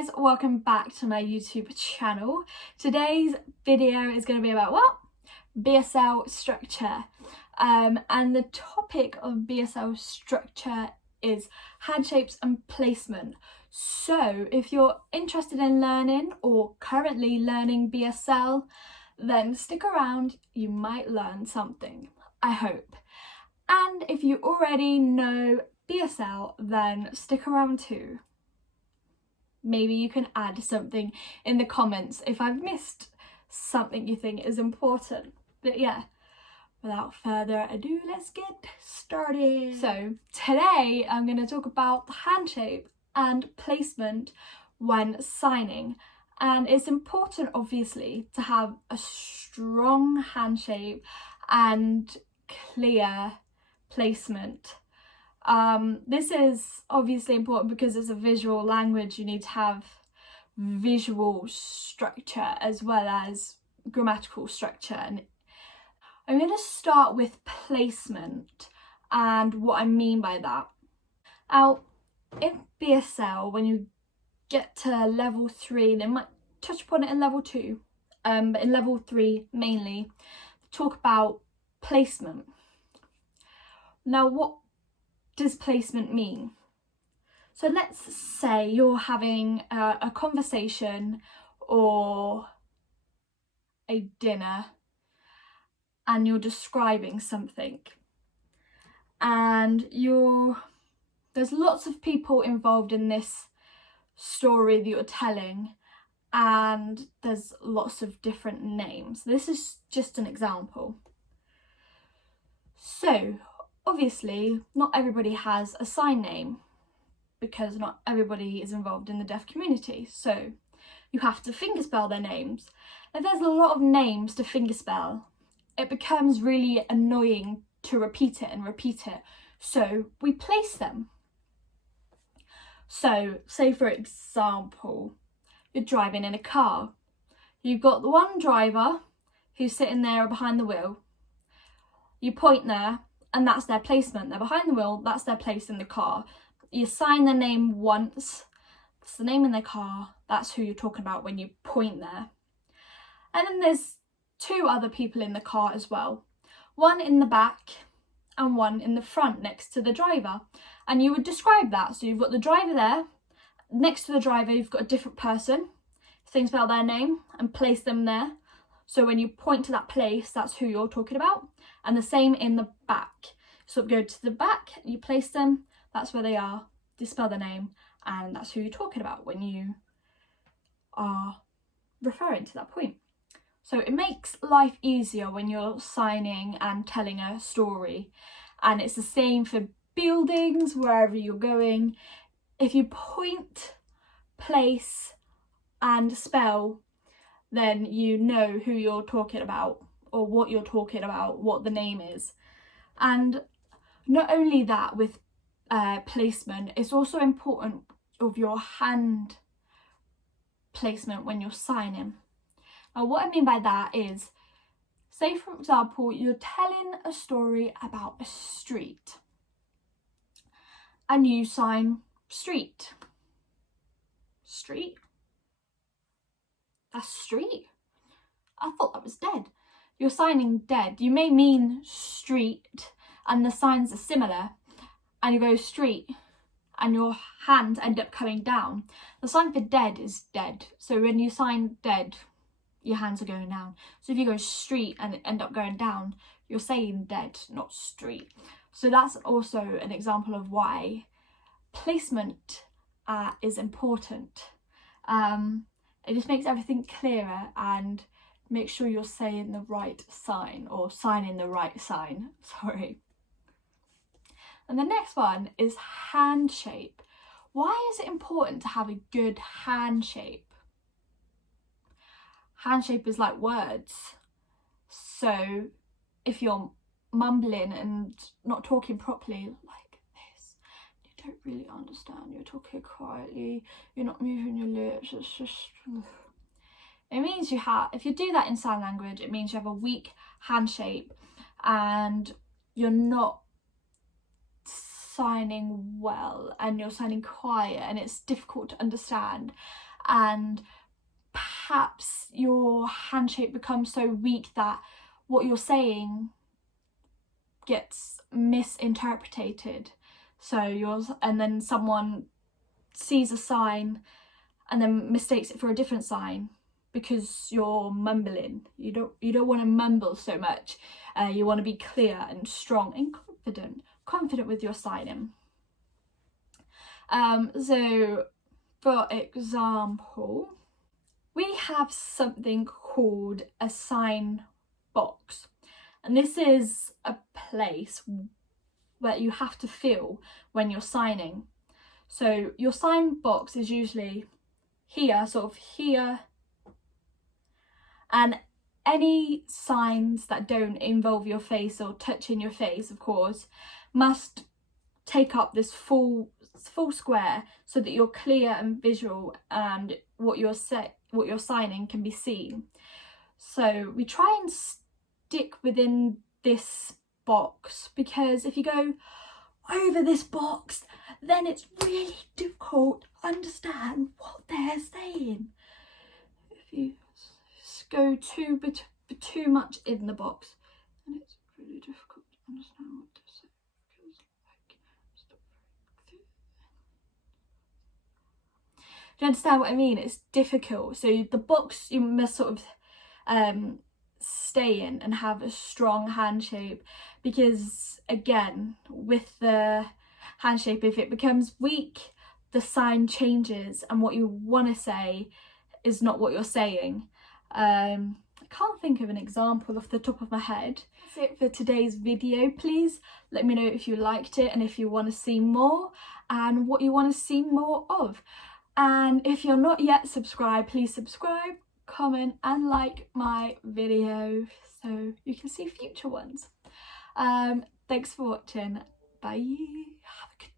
guys, welcome back to my YouTube channel. Today's video is going to be about what? BSL structure. And the topic of BSL structure is handshapes and placement. So if you're interested in learning or currently learning BSL, then stick around, you might learn something, I hope. And if you already know BSL, then stick around too. Maybe you can add something in the comments if I've missed something you think is important. But yeah, without further ado, let's get started. So today I'm going to talk about the handshape and placement when signing. And it's important, obviously, to have a strong handshape and clear placement. This is obviously important because it's a visual language. You need to have visual structure as well as grammatical structure. And I'm going to start with placement and what I mean by that. Now, in BSL, when you get to level 3, they might touch upon it in level 2, but in level 3 mainly, talk about placement. Now, what does placement mean? So let's say you're having a conversation or a dinner and you're describing something, and there's lots of people involved in this story that you're telling, and there's lots of different names. This is just an example. So obviously not everybody has a sign name because not everybody is involved in the deaf community, so you have to fingerspell their names. If there's a lot of names to fingerspell, it becomes really annoying to repeat it, so we place them. So say for example, you're driving in a car. You've got the one driver who's sitting there behind the wheel. You point there, and that's their placement. They're behind the wheel, that's their place in the car. You sign their name once, that's the name in their car, that's who you're talking about when you point there. And then there's 2 other people in the car as well. One in the back and one in the front next to the driver. And you would describe that. So you've got the driver there, next to the driver you've got a different person, fingerspell their name and place them there. So when you point to that place, that's who you're talking about. And the same in the back. So go to the back, you place them, that's where they are, spell their name, and that's who you're talking about when you are referring to that point. So it makes life easier when you're signing and telling a story. And it's the same for buildings, wherever you're going. If you point, place, and spell, then you know who you're talking about or what you're talking about, what the name is. And not only that, with placement, it's also important of your hand placement when you're signing. Now what I mean by that is, say for example, you're telling a story about a street and you sign street. Street? That's street? I thought that was dead. You're signing dead. You may mean street and the signs are similar, and you go street and your hands end up coming down. The sign for dead is dead. So when you sign dead, your hands are going down. So if you go street and it end up going down, you're saying dead, not street. So that's also an example of why placement is important. It just makes everything clearer and make sure you're saying the right sign, or signing the right sign, sorry. And the next one is hand shape. Why is it important to have a good hand shape? Hand shape is like words. So if you're mumbling and not talking properly like this, you don't really understand, you're talking quietly, you're not moving your lips, it's just... It means if you do that in sign language, it means you have a weak hand shape and you're not signing well and you're signing quiet and it's difficult to understand. and perhaps your handshake becomes so weak that what you're saying gets misinterpreted. And then someone sees a sign and then mistakes it for a different sign because you're mumbling. You don't want to mumble so much. You want to be clear and strong and confident with your signing. So for example, we have something called a sign box, and this is a place where you have to fill when you're signing. So your sign box is usually here, sort of here, and any signs that don't involve your face or touching your face, of course, must take up this full square so that you're clear and visual, and what you're signing can be seen. So we try and stick within this box, because if you go over this box, then it's really difficult to understand what they're saying. If you go too much in the box, then it's really difficult to understand what they're saying. Do you understand what I mean? It's difficult. So the box you must sort of stay in and have a strong hand shape, because again, with the hand shape, if it becomes weak, the sign changes and what you want to say is not what you're saying. I can't think of an example off the top of my head. That's it for today's video. Please let me know if you liked it and if you want to see more and what you want to see more of. And if you're not yet subscribed, please subscribe, comment and like my video so you can see future ones. Thanks for watching. Bye. Have a good